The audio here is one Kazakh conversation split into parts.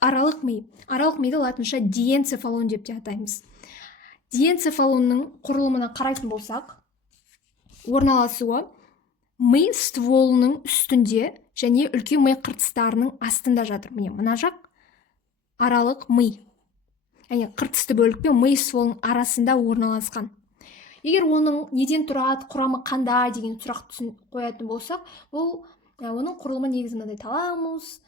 аралық миды латынша диэнцефалон деп те атаймыз. Диэнцефалонның құрылымына қарайтын болсақ, орналасуы ми стволының үстінде және үлкен ми қыртыстарының астында жатыр. Міне мына жақ аралық ми, яғни қыртысты бөлік пен ми стволының арасында орналасқан. Егер оның неден тұрады, құрамы қандай деген сұрақ қоятын болсақ, бұл оның құрылымы негізі мынандай: таламус,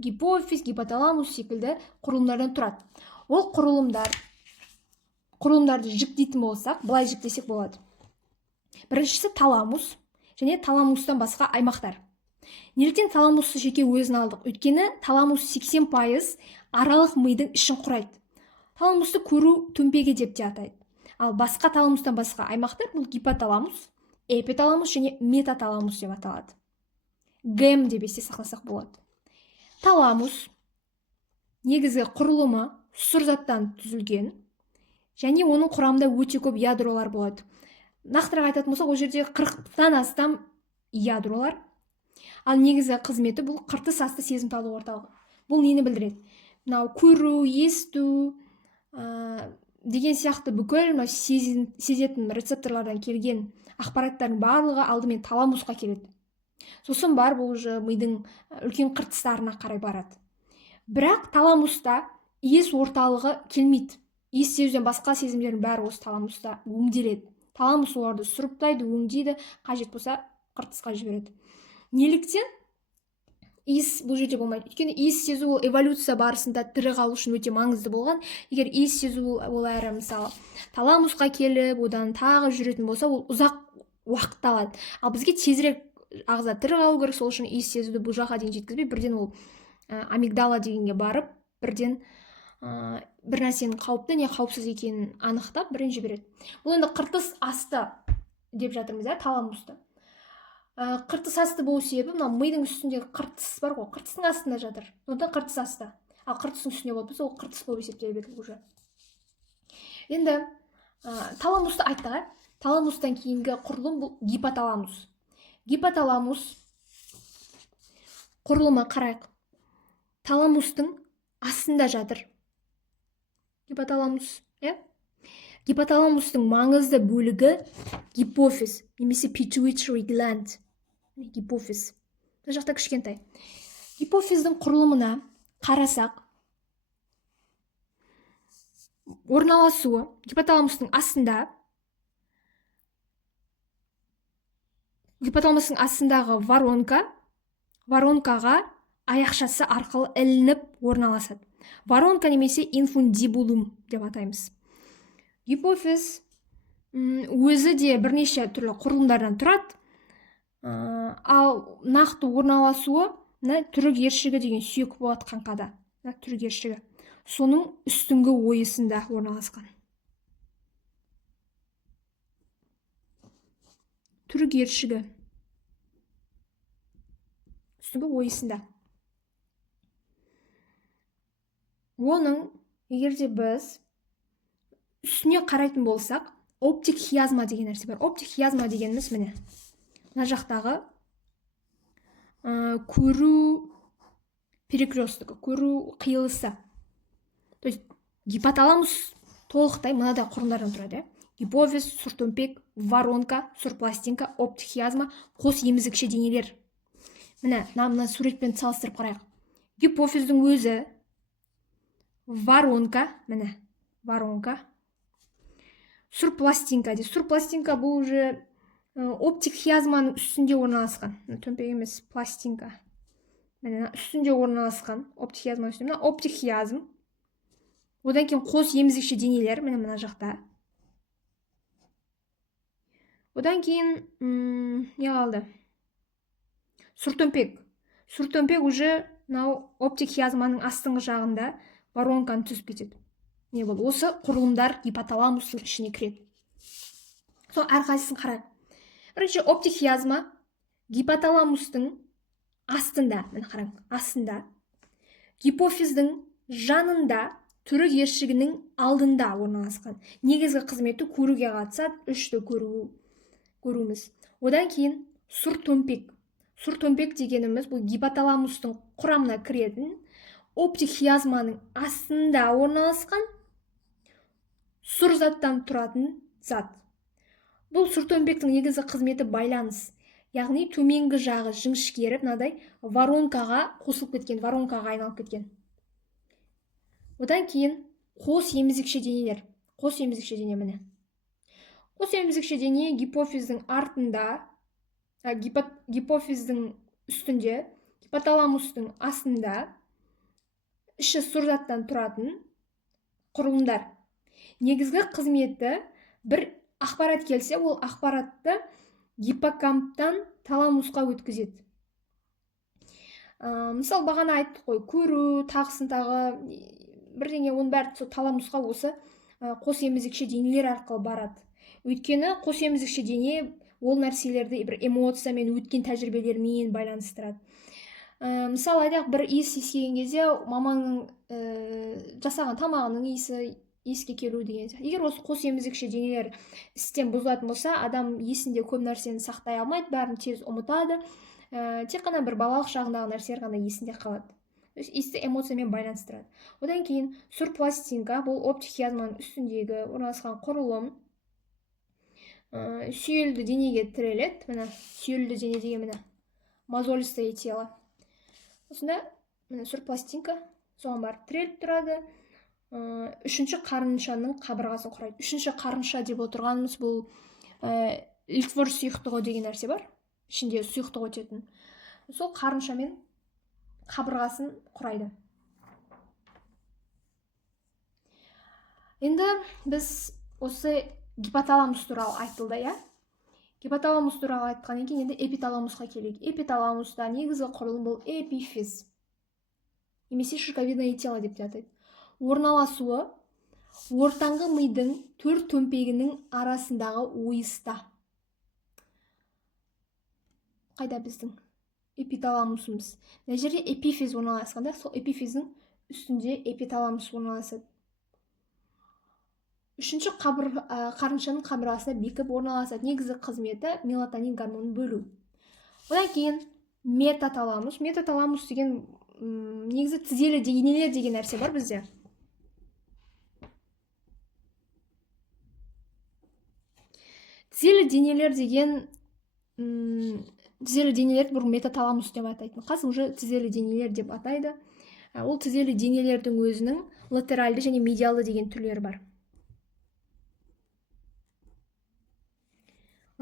гипофиз, гипоталамус секілді құрылымдардан тұрады. Ол құрылымдарды жіктейтін болсақ, былай жіктесек болады. Біріншісі таламус және таламустан басқа аймақтар. Неліктен таламусты жеке өзін алдық? Өйткені таламус 80% аралық мидың ішін құрайды. Таламусты көру төмпегі деп те атайды. Ал басқа таламустан басқа аймақтар бұл гипоталамус, эпиталамус және метаталамус деп аталады. ГЭМ деп есте сақтасақ болады. Таламус негізгі құрылымы сұр заттан түзілген және оның құрамында өте көп ядролар болады. Нақтырақ айтатын болсақ, ол жерде 40-тан астам ядролар. Ал негізгі қызметі бұл қыртыс асты сезімталдық орталығы. Бұл нені білдіреді? Мынау көру, есту деген сияқты бүкіл сезетін рецепторлардан келген ақпараттардың барлығы алдымен таламусқа келеді. Сосын бар бұл мидың үлкен қыртыстарына қарай барады. Бірақ таламуста ес орталығы келмейді. Ес сезуден басқа сезімдердің бәрі осы таламуста өңделеді. Таламус оларды сұрыптайды, өңдейді, қажет болса қыртысқа жібереді. Неліктен иіс бұл жерде болмайды? Өйткені иіс сезу ол эволюция барысында тірі қалу үшін өте маңызды болған. Егер иіс сезу ол әрі мысалы таламусқа келіп, одан тағы жүретін болса, ол ұзақ уақыт алады. Ал бізге тезірек ағза тірі қалу керек, сол үшін иіс сезуді бұл жаққа дейін жеткізбей, бірден ол амигдала дегенге барып, бірден бір нәрсенің қауіпті не қауіпсіз екенін анықтап, бірден жібереді. Бұл енді қыртыс асты деп жатырмыз, таламусты. Қыртыс асты болу себебі, мына мидың үстіндегі қыртыс бар ғой, қыртыстың астында жатыр. Сондықтан қыртыс асты. Ал қыртыстың үстінде болып тұрса, ол қыртыс болып есептеледі уже. Енді таламусты айттық. Таламустан кейінгі құрылым бұл гипоталамус. Гипоталамус құрылымы қарайық. Таламустың астында жатыр. Гипоталамус, Гипоталамустың маңызды бөлігі гипофиз, немесе pituitary gland. Гипофиз. Бұл жақта кішкентай. Гипофиздің құрылымына қарасақ, орналасуы гипоталамустың астында, гипоталамустың астындағы воронкаға аяқшасы арқылы ілініп орналасады. Воронка немесе инфундибулум деп атаймыз. Гипофиз өзі де бірнеше түрлі құрылымдардан тұрады. Ал нақты орналасуы түрік ершігі деген сүйек болады қаңқада. Түрік ершігі. Соның үстіңгі ойысында орналасқан. Түрік ершігі. Үстіңгі ойысында. Оның, егерде біз үстіне қарайтын болсақ, оптик хиазма деген нәрсе бар. Оптик хиазма дегеніміз міне. Мына жақтағы көру перекрестігі, көру қиылысы. То есть гипоталамус толықтай мынадай құрылымдардан тұрады. Гипофиз, сұртөмпек, воронка, сұрпластинка, оптик хиазма, қос емізікше денелер. Мына суретпен салыстырып қарайық. Гипофиздің өзі воронка, воронка. Сұрпластинка. Сұрпластинка бұл уже оптик хиазманың үстінде орналасқан. Төмпек емес, пластинка. Үстінде орналасқан. Оптик хиазманың үстінде. Оптик хиазм. Одан кейін қос емізікше денелер. Мына жақта. Одан кейін не қалды? Сұртөмпек. Сұртөмпек уже оптик хиазманың астыңғы жағында воронканы түсіп кетеді. Не бұл? Осы құрылымдар гипоталамустың ішіне кіреді. Сол әрқайсысын қарайық. Бірінші оптик хиазма гипоталамустың астында, астында. Гипофиздің жанында, түрік ершігінің алдында орналасқан. Негізгі қызметі көруге қатысады, үшті көруіміз. Одан кейін сұртөмпек. Сұртөмпек дегеніміз бұл гипоталамустың құрамына кіретін. оптик хиазманың астында орналасқан сұр заттан тұратын зат. Бұл сүртөмбектің негізгі қызметі байланыс. Яғни төменгі жағы жіңішкеріп, мынадай воронкаға қосылып кеткен, воронкаға айналып кеткен. Одан кейін қос емізікше денелер. Қос емізікше дене міне. Қос емізікше дене гипофиздің артында, гипофиздің үстінде, гипоталамустың астында, іші сұр заттан тұратын құрылымдар. Негізгі қызметі бір ақпарат келсе, ол ақпаратты гиппокамптан таламусқа өткізеді. Мысал бағана айттық қой, көру, тағысын тағы бірдеңе, оның бәрі таламусқа осы қос емізікше денелер арқылы барады. Өйткені қос емізікше дене ол нәрселерді бір эмоциямен, өткен тәжірибелермен байланыстырады. Мысалы айтайық, бір иіс иіскеген кезде маманың жасаған тамағының иісі еске келу деген. Егер осы қос емізікше денелер істен бұзылатын болса, адам есінде көп нәрсені сақтай алмайды, бәрін тез ұмытады. Тек қана бір балалық шағындағы нәрселер ғана есінде қалады. Иісті эмоциямен байланыстырады. Одан кейін сұр пластинка, бұл оптик хиазманың үстіндегі орналасқан құрылым, сүйелді денеге тіреледі. Міне сүйелді дене деген міне мозолистое тело. Осында міне сұр пластинка соған барып тіреліп тұрады. Үшінші қарыншаның қабырғасын құрайды. Үшінші қарынша деп отырғанымыз бұл литвор сұйықтығы деген нәрсе бар. Ішінде сұйықтық өтетін. Сол қарыншамен қабырғасын құрайды. Енді біз осы гипоталамус туралы айтылды, я? Гипоталамус туралы айтқаннан кейін енді эпиталамусқа келейік. Эпиталамуста негізгі құрылым бұл эпифиз. Немесе шишковидное тело деп те атайды. Орналасуы ортаңғы мидың төрт төмпегінің арасындағы ойыста. Қайда біздің эпиталамусымыз? Мына жерде эпифиз орналасқанда, сол эпифиздің үстінде эпиталамус орналасады. Үшінші қарыншаның қабырғасына бекіп орналасады. Негізгі қызметі мелатонин гормонын бөлу. Одан кейін метаталамус. Метаталамус деген негізі тізелі денелер деген нәрсе бар бізде. Тізелі денелер деген тізелі денелерді бұрын метаталамус деп атайтын. Қазір уже тізелі денелер деп атайды. Ол тізелі денелердің өзінің латеральды және медиалды деген түрлері бар.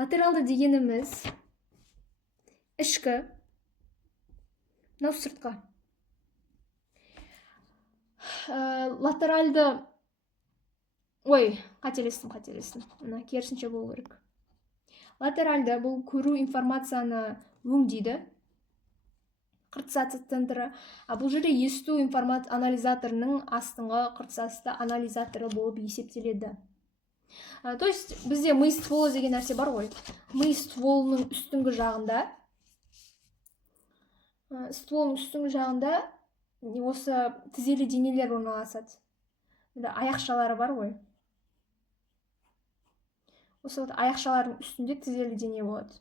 Латералды дегеніміз ішкі, мынау сыртқы. Латеральды, қателестім. Мына керісінше болу керек. Латеральды бұл көру информацияны өңдейді. Қыртысаты центры. Бұл жерде есту анализаторының астыңғы қыртысаты анализаторы болып есептеледі. То есть бізде ми стволы деген нәрсе бар ғой. Ми стволының үстіңгі жағында осы тізелі денелер орналасады. Аяқшалары бар ғой. Осы аяқшалардың үстінде тізелі дене болады.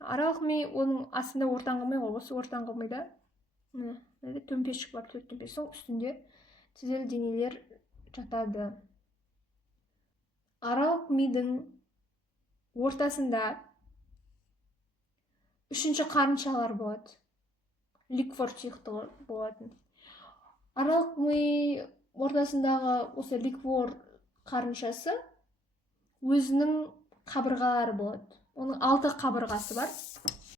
Аралық ми оның астында ортаңғы ми ғой. Осы ортаңғы мида төмпешік бар, төрт төмпешік. Соның үстінде тізелі денелер жатады. Аралық мидың ортасында үшінші қарыншалар болады. Ликвор сұйықтығы болады. Аралық ми ортасындағы осы ликвор қарыншасы өзінің қабырғалары болады. Оның 6 қабырғасы бар.